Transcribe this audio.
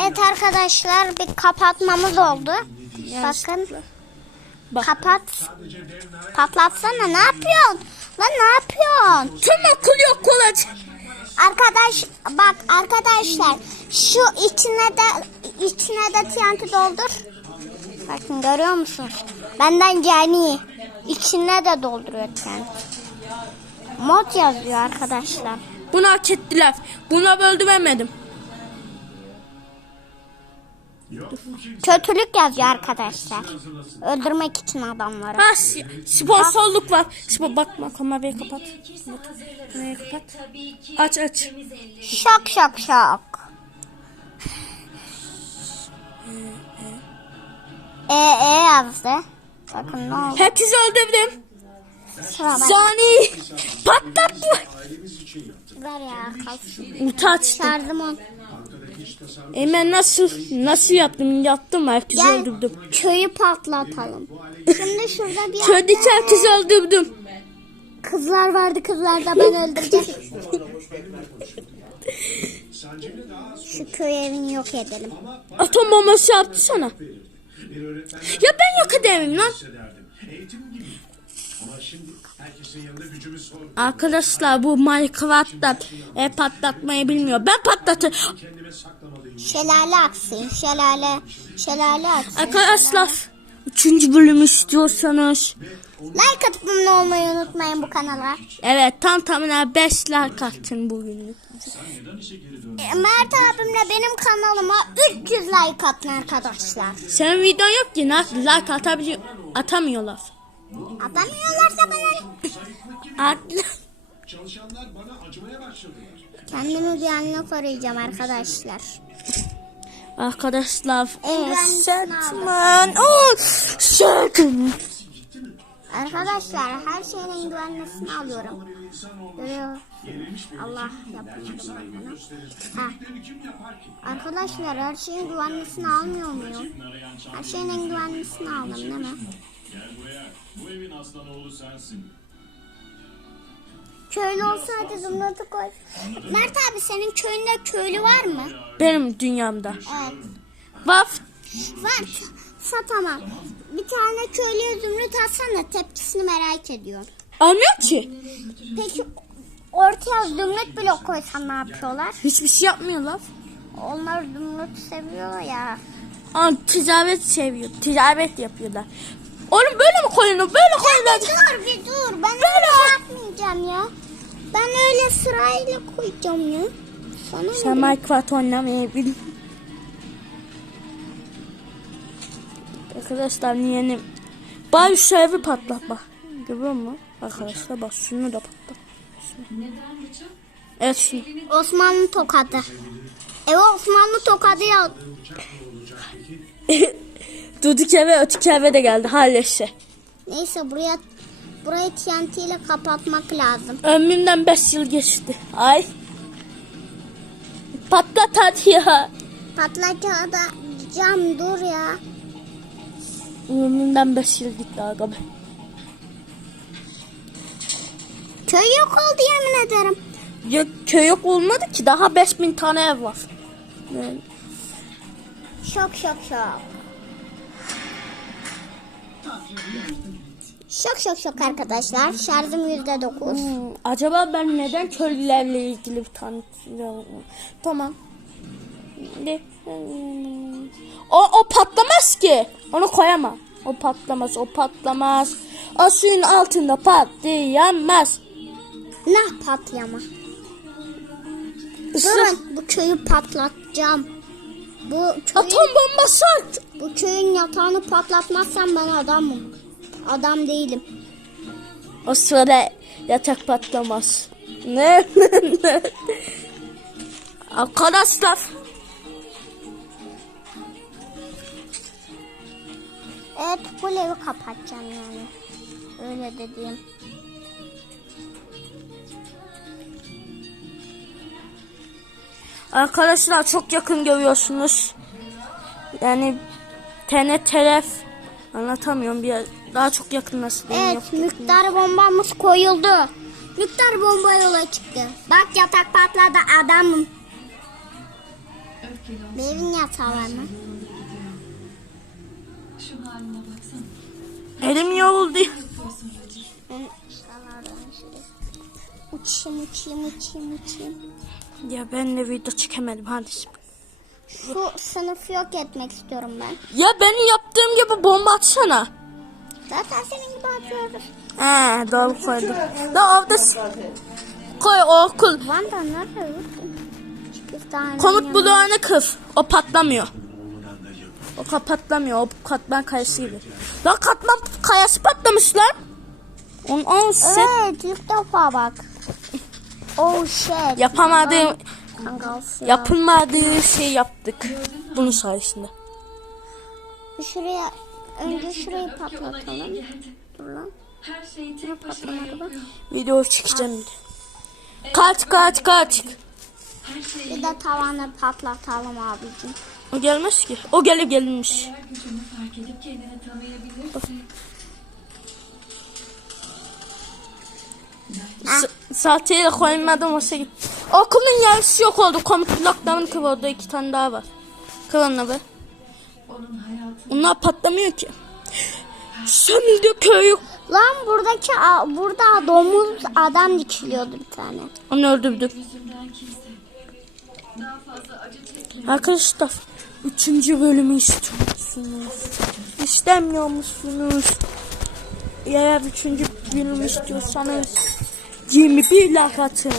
Evet arkadaşlar bir kapatmamız oldu. Bakın Bak. kapat. Patlatsana ne yapıyorsun? Lan ne yapıyorsun? Tüm okul yok kolacak. Arkadaş bak arkadaşlar şu içine de içine de TNT doldur. Bakın görüyor musunuz? Benden cani. İçine de dolduruyor TNT. Mod yazıyor arkadaşlar. Bunu hak ettiler. Buna öldüremedim. Kötülük yazıyor arkadaşlar. Öldürmek için adamları. Ha sponsorluk var. Spor bakma kamerayı kapat. Kamerayı kapat. Aç aç. Şok şok şok. E e yazdı. Bakın ne oldu? Herkesi öldürdüm. Zani patlat bu. Ver ya kalsın. Ulti açtım. Şarjım on. E ben nasıl nasıl yaptım? Yaptım herkesi Gel öldürdüm. köyü patlatalım. Şimdi şurada bir Köydeki herkesi öldürdüm. kızlar vardı kızlar da ben öldüreceğim. Şu köy evini yok edelim. Atom bombası yaptı sana. Ya ben yok edemem lan. Arkadaşlar bu Minecraft'ta e, patlatmayı bilmiyor. Ben patlatırım. Şelale aksın. Şelale. Şelale aksın. Arkadaşlar üçüncü bölümü istiyorsanız Like atıp abone olmayı unutmayın bu kanala. evet tam tamına 5 like atın bugünlük. E, Mert abimle benim kanalıma 300 like atın arkadaşlar. Senin videon yok ki nasıl like atabiliyor atamıyorlar. Atamıyorlarsa bana At kendimi güvenli koruyacağım arkadaşlar. Arkadaşlar Evet. Oh Setman Arkadaşlar her şeyin en güvenlisini alıyorum. Görüyor. Allah yapmadım bunu. Ha. Arkadaşlar her şeyin güvenlisini almıyor muyum? Her şeyin en güvenlisini aldım değil mi? Bu evin aslanoğlu sensin. Köylü olsaydı zımratı koy. Mert abi senin köyünde köylü var mı? benim dünyamda. Evet. Vaf Var. Satamam. Bir tane köylüye zümrüt atsana tepkisini merak ediyorum. almıyor ki. Peki ortaya zümrüt blok koysan ne yapıyorlar? Hiçbir şey yapmıyorlar. Onlar zümrüt seviyor ya. Aa, ticaret seviyor. Ticaret yapıyorlar. Oğlum böyle mi koyulur? Böyle koyulur. Dur bir dur. Ben öyle yapmayacağım ya. Ben öyle sırayla koyacağım ya. Sana Sen ne? Minecraft oynamayı bil. Arkadaşlar yeni Bari şu evi patlat bak. Görüyor musun? Arkadaşlar bak şunu da patlat. Evet şunu. Osmanlı tokadı. Evet Osmanlı tokadı ya. Duduk eve öteki eve de geldi halleşe. Neyse buraya burayı TNT ile kapatmak lazım. Ömrümden 5 yıl geçti. Ay. Patlat hadi ya. Patlacağı da cam dur ya. Ömrümden 5 yıl gitti aga be. Köy yok oldu yemin ederim. Ya köy yok olmadı ki daha 5000 tane ev var. Yani Şok şok şok. Şok şok şok arkadaşlar. Şarjım yüzde dokuz. Hmm, acaba ben neden köylülerle ilgili bir tane tamam. Hmm. o, o patlamaz ki. Onu koyamam. O patlamaz, o patlamaz. O suyun altında patlayamaz. Nah patlama. Isır. Durun bu köyü patlatacağım. Bu köyün, Atom bombası at. bu köyün yatağını patlatmazsam ben adamım. Adam değilim. O sırada yatak patlamaz. Ne? Arkadaşlar. Evet bu evi kapatacağım yani. Öyle dediğim. Arkadaşlar çok yakın görüyorsunuz. Yani TNT'ler anlatamıyorum bir daha çok yakın nasıl diyeyim yok. Evet miktar bombamız koyuldu. Miktar bomba yola çıktı. Bak yatak patladı adamım. Evin yatağı var mı? Şu haline baksana. Elim yoruldu. Ben uçayım uçayım uçayım uçayım. Ya ben de video çekemedim hadi. Şu sınıfı yok etmek istiyorum ben. Ya benim yaptığım gibi bomba atsana. Zaten senin gibi atıyoruz. He doğru koydum. Da orada koy okul. Vanda? Bir tane Komut bloğunu kır. O patlamıyor. O ka- patlamıyor. O katman kayası gibi. Lan katman kayası patlamış lan. On, on set Evet ilk defa bak. Oh shit. yapamadığım, yapılmadığı şey yaptık. Bunun sayesinde. Şuraya önce şurayı patlatalım. Dur lan. Her şeyi tek başına yapıyor. Video çekeceğim. bir de. Kaç kaç kaç. Bir de tavanı patlatalım abicim. O gelmez ki. O gelip gelmiş. eğer gücünü fark edip kendini tanıyabilirsin. S- Saatiyle koymadım o şey. Okulun yarısı yok oldu. Komut blokların kıvırdı. iki tane daha var. Kıvırına be. Onun hayatı Onlar patlamıyor ki. Sonunda köy Lan buradaki burada domuz adam dikiliyordu bir tane. Onu öldürdüm. yüzünden kimse daha fazla acı çekmiyor. Arkadaşlar. Üçüncü bölümü istiyor musunuz? İstemiyor musunuz? Eğer üçüncü bölümü istiyorsanız 21 like atın.